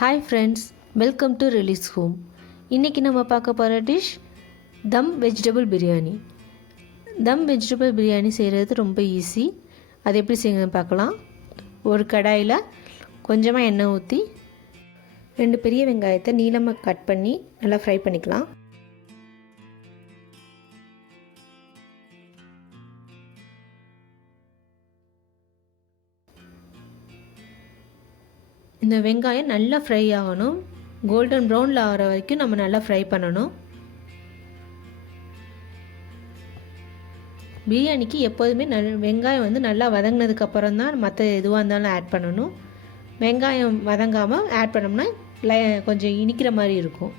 Hi friends, welcome to release home. இன்றைக்கி நம்ம பார்க்க போகிற டிஷ் தம் வெஜிடபிள் பிரியாணி. தம் வெஜிடபிள் பிரியாணி செய்கிறது ரொம்ப ஈஸி. அது எப்படி செய்யணும்னு பார்க்கலாம். ஒரு கடாயில் கொஞ்சமாக எண்ணெய் ஊற்றி 2 பெரிய வெங்காயத்தை நீளமாக கட் பண்ணி நல்லா ஃப்ரை பண்ணிக்கலாம். இந்த வெங்காயம் நல்லா ஃப்ரை ஆகணும். கோல்டன் ப்ரௌனில் ஆகிற வரைக்கும் நம்ம நல்லா ஃப்ரை பண்ணணும். பிரியாணிக்கு எப்போதுமே வெங்காயம் வந்து நல்லா வதங்கினதுக்கப்புறம் தான் மற்ற எதுவாக இருந்தாலும் ஆட் பண்ணணும். வெங்காயம் வதங்காமல் ஆட் பண்ணோம்னா கொஞ்சம் இனிக்கிற மாதிரி இருக்கும்.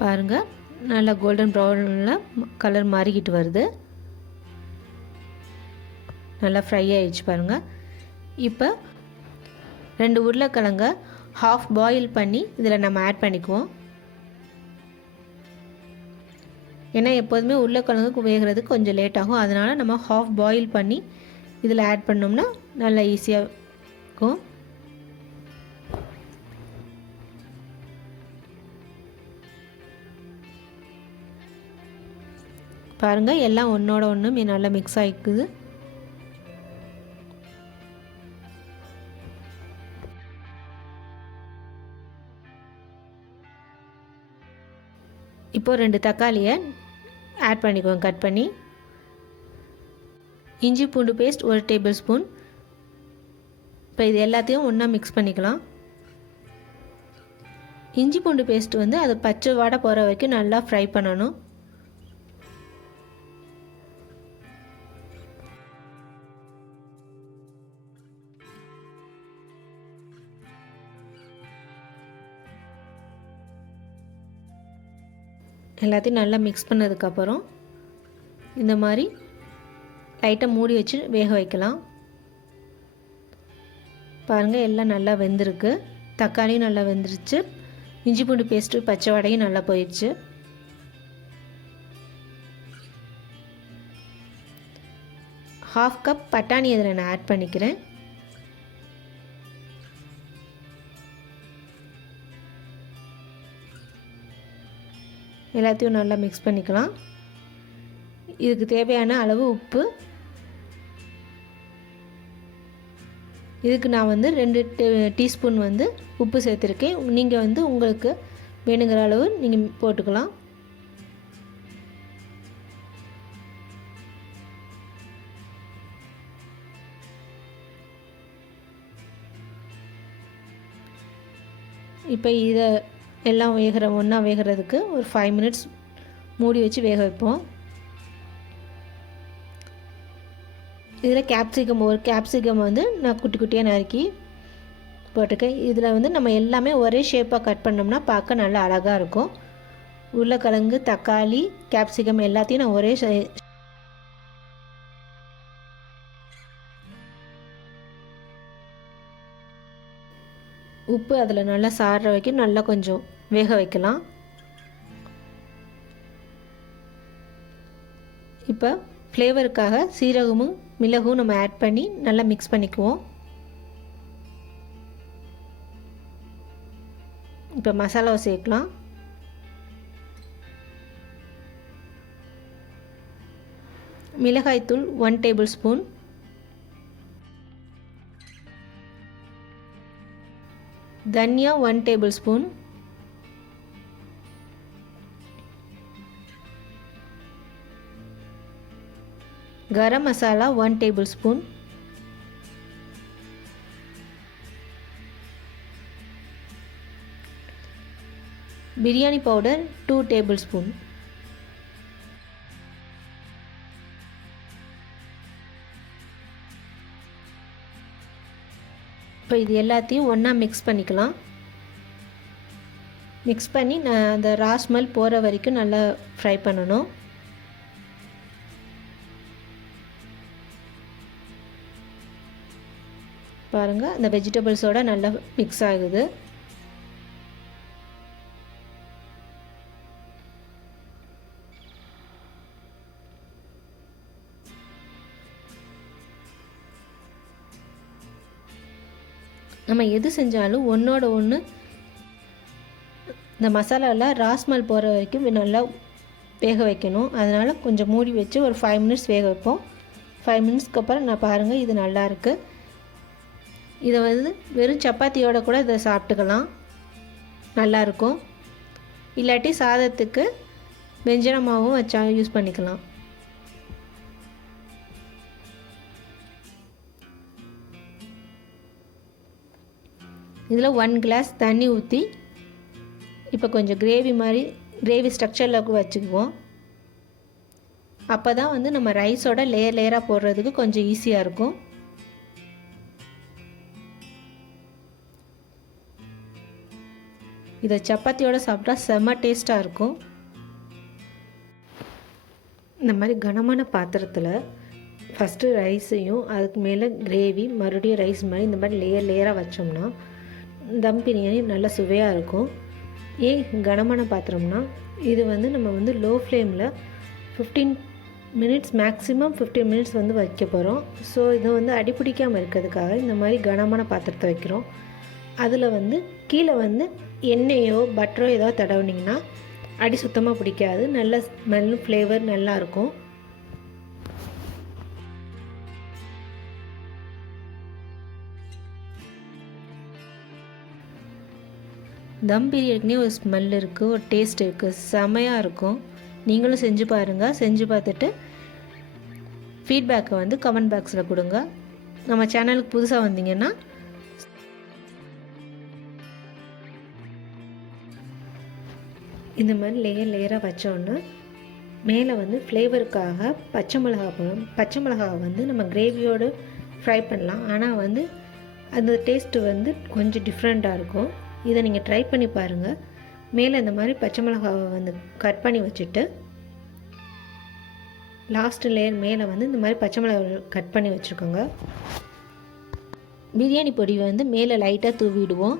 பாருங்கள், நல்லா கோல்டன் ப்ரௌனில் கலர் மாறிக்கிட்டு வருது. நல்லா ஃப்ரை ஆகிடுச்சு பாருங்கள். இப்போ 2 உருளைக்கிழங்க ஹாஃப் பாயில் பண்ணி இதில் நம்ம ஆட் பண்ணிக்குவோம். ஏன்னா எப்போதுமே உருளைக்கிழங்குக்கு வேகிறதுக்கு கொஞ்சம் லேட் ஆகும். அதனால் நம்ம ஹாஃப் பாயில் பண்ணி இதில் ஆட் பண்ணோம்னா நல்லா ஈஸியாக இருக்கும். பாருங்கள், எல்லாம் ஒன்றோட ஒன்று நல்லா மிக்ஸ் ஆகிக்குது. இப்போ 2 தக்காளியை ஆட் பண்ணிக்குவோம் கட் பண்ணி. இஞ்சி பூண்டு பேஸ்ட் 1 டேபிள் ஸ்பூன். இப்போ இது எல்லாத்தையும் ஒன்றா மிக்ஸ் பண்ணிக்கலாம். இஞ்சி பூண்டு பேஸ்ட் வந்து அது பச்சை வாடை போகிற வரைக்கும் நல்லா ஃப்ரை பண்ணணும். எல்லாத்தையும் நல்லா மிக்ஸ் பண்ணதுக்கப்புறம் இந்த மாதிரி லைட்டாக மூடி வச்சு வேக வைக்கலாம். பாருங்கள், எல்லாம் நல்லா வெந்திருக்கு. தக்காளியும் நல்லா வெந்துருச்சு. இஞ்சி பூண்டு பேஸ்ட்டு பச்சை வடையும் நல்லா போயிடுச்சு. ஹாஃப் கப் பட்டாணி இதில் நான் ஆட் பண்ணிக்கிறேன். எல்லாத்தையும் நல்லா மிக்ஸ் பண்ணிக்கலாம். இதுக்கு தேவையான அளவு உப்பு. இதுக்கு நான் வந்து 2 டீஸ்பூன் வந்து உப்பு சேர்த்துருக்கேன். நீங்கள் வந்து உங்களுக்கு வேணுங்கிற அளவு நீங்கள் போட்டுக்கலாம். இப்போ இதை எல்லாம் ஒன்றா வேகிறதுக்கு ஒரு 5 மினிட்ஸ் மூடி வச்சு வேக வைப்போம். இதில் ஒரு கேப்சிகம் வந்து நான் குட்டி குட்டியாக நறுக்கி போட்டிருக்கேன். இதில் வந்து நம்ம எல்லாமே ஒரே ஷேப்பாக கட் பண்ணோம்னா பார்க்க நல்லா அழகாக இருக்கும். உருளைக்கிழங்கு, தக்காளி, கேப்சிகம் எல்லாத்தையும் நான் ஒரே உப்பு அதில் நல்லா சாறுற வரைக்கும் நல்லா கொஞ்சம் வேக வைக்கலாம். இப்போ ஃப்ளேவருக்காக சீரகமும் மிளகும் நம்ம ஆட் பண்ணி நல்லா மிக்ஸ் பண்ணிக்குவோம். இப்போ மசாலாவை சேர்க்கலாம். மிளகாய்த்தூள் 1 டேபிள் ஸ்பூன். தனியா 1 tablespoon. Garam masala 1 tablespoon. Biryani powder 2 tablespoon. இப்போ இது எல்லாத்தையும் ஒன்றா மிக்ஸ் பண்ணிக்கலாம். மிக்ஸ் பண்ணி அந்த ரா ஸ்மெல் போகிற வரைக்கும் நல்லா ஃப்ரை பண்ணணும். பாருங்கள், அந்த வெஜிடபிள்ஸோடு நல்லா மிக்ஸ் ஆகுது. நம்ம எது செஞ்சாலும் ஒன்றோட ஒன்று இந்த மசாலாவில் ராஸ்மல் போகிற வரைக்கும் நல்லா வேக வைக்கணும். அதனால் கொஞ்சம் மூடி வச்சு ஒரு 5 மினிட்ஸ் வேக வைப்போம். 5 மினிட்ஸ்க்கு அப்புறம் நான் பாருங்கள், இது நல்லாயிருக்கு. இதை வந்து வெறும் சப்பாத்தியோடு கூட இதை சாப்பிட்டுக்கலாம், நல்லாயிருக்கும். இல்லாட்டி சாதத்துக்கு வெஞ்சனமாகவும் வச்சா யூஸ் பண்ணிக்கலாம். இதில் 1 கிளாஸ் தண்ணி ஊற்றி இப்போ கொஞ்சம் கிரேவி ஸ்ட்ரக்சரில் வச்சுக்குவோம். அப்போ தான் வந்து நம்ம ரைஸோட லேயராக போடுறதுக்கு கொஞ்சம் ஈஸியாக இருக்கும். இதை சப்பாத்தியோடு சாப்பிட்டா செம்ம டேஸ்ட்டாக இருக்கும். இந்த மாதிரி கனமான பாத்திரத்தில் ஃபஸ்ட்டு ரைஸையும் அதுக்கு மேலே கிரேவி, மறுபடியும் ரைஸ் மாதிரி இந்த மாதிரி லேயராக வச்சோம்னா தம் பிரியாணி நல்ல சுவையாக இருக்கும். ஏன் கனமான பாத்திரம்னா, இது வந்து நம்ம வந்து லோ ஃப்ளேமில் 15 மினிட்ஸ் மேக்ஸிமம் 15 மினிட்ஸ் வந்து வைக்க போகிறோம். ஸோ இது வந்து அடிப்பிடிக்காமல் இருக்கிறதுக்காக இந்த மாதிரி கனமான பாத்திரத்தை வைக்கிறோம். அதில் வந்து கீழே வந்து எண்ணெயோ பட்டரோ ஏதோ தடவுனிங்கன்னா அடி சுத்தமாக பிடிக்காது. நல்ல ஸ்மெல், ஃப்ளேவர் நல்லாயிருக்கும். தம் பிரியாணிக்குனே ஒரு ஸ்மெல் இருக்குது, ஒரு டேஸ்ட் இருக்குது, செமையாக இருக்கும். நீங்களும் செஞ்சு பாருங்கள். செஞ்சு பார்த்துட்டு ஃபீட்பேக்கை வந்து கமெண்ட் பாக்ஸில் கொடுங்க. நம்ம சேனலுக்கு புதுசாக வந்தீங்கன்னா இந்த மாதிரி லேயராக வச்சோன்னா மேலே வந்து ஃப்ளேவருக்காக பச்சை மிளகா வந்து நம்ம கிரேவியோடு ஃப்ரை பண்ணலாம். ஆனால் வந்து அந்த டேஸ்ட்டு வந்து கொஞ்சம் டிஃப்ரெண்ட்டாக இருக்கும். இதை நீங்கள் ட்ரை பண்ணி பாருங்கள். மேலே இந்த மாதிரி பச்சை மிளகாவை வந்து கட் பண்ணி வச்சுட்டு லாஸ்ட் லேயர் மேலே வந்து இந்த மாதிரி பச்சை மிளகாவை கட் பண்ணி வச்சுருக்கோங்க. பிரியாணி பொடி வந்து மேலே லைட்டாக தூவிடுவோம்.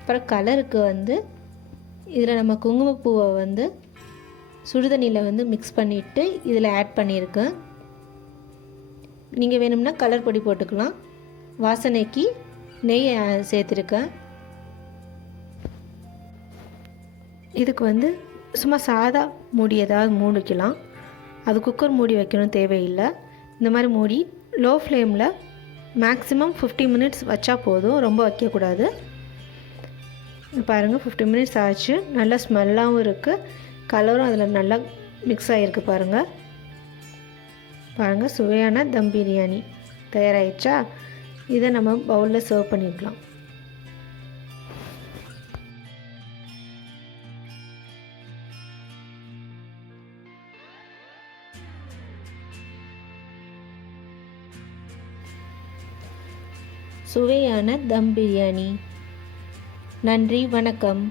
அப்புறம் கலருக்கு வந்து இதில் நம்ம குங்குமப்பூவை வந்து சுடுதண்ணியில் வந்து மிக்ஸ் பண்ணிவிட்டு இதில் ஆட் பண்ணியிருக்கேன். நீங்கள் வேணும்னா கலர் பொடி போட்டுக்கலாம். வாசனைக்கு நெய் சேர்த்துருக்கேன். இதுக்கு வந்து சும்மா சாதா மூடி ஏதாவது மூடிக்கலாம். அது குக்கர் மூடி வைக்கணும் தேவையில்லை. இந்த மாதிரி மூடி லோ ஃப்ளேமில் மேக்ஸிமம் 50 மினிட்ஸ் வச்சா போதும், ரொம்ப வைக்கக்கூடாது. பாருங்கள், 50 மினிட்ஸ் ஆச்சு. நல்லா ஸ்மெல்லாகவும் இருக்குது, கலரும் அதில் நல்லா மிக்ஸ் ஆகிருக்கு. பாருங்கள், சுவையான தம் பிரியாணி தயாராகிடுச்சா? இதை நம்ம பவுலில் சர்வ் பண்ணிக்கலாம். சுவையான தம் பிரியாணி. நன்றி, வணக்கம்.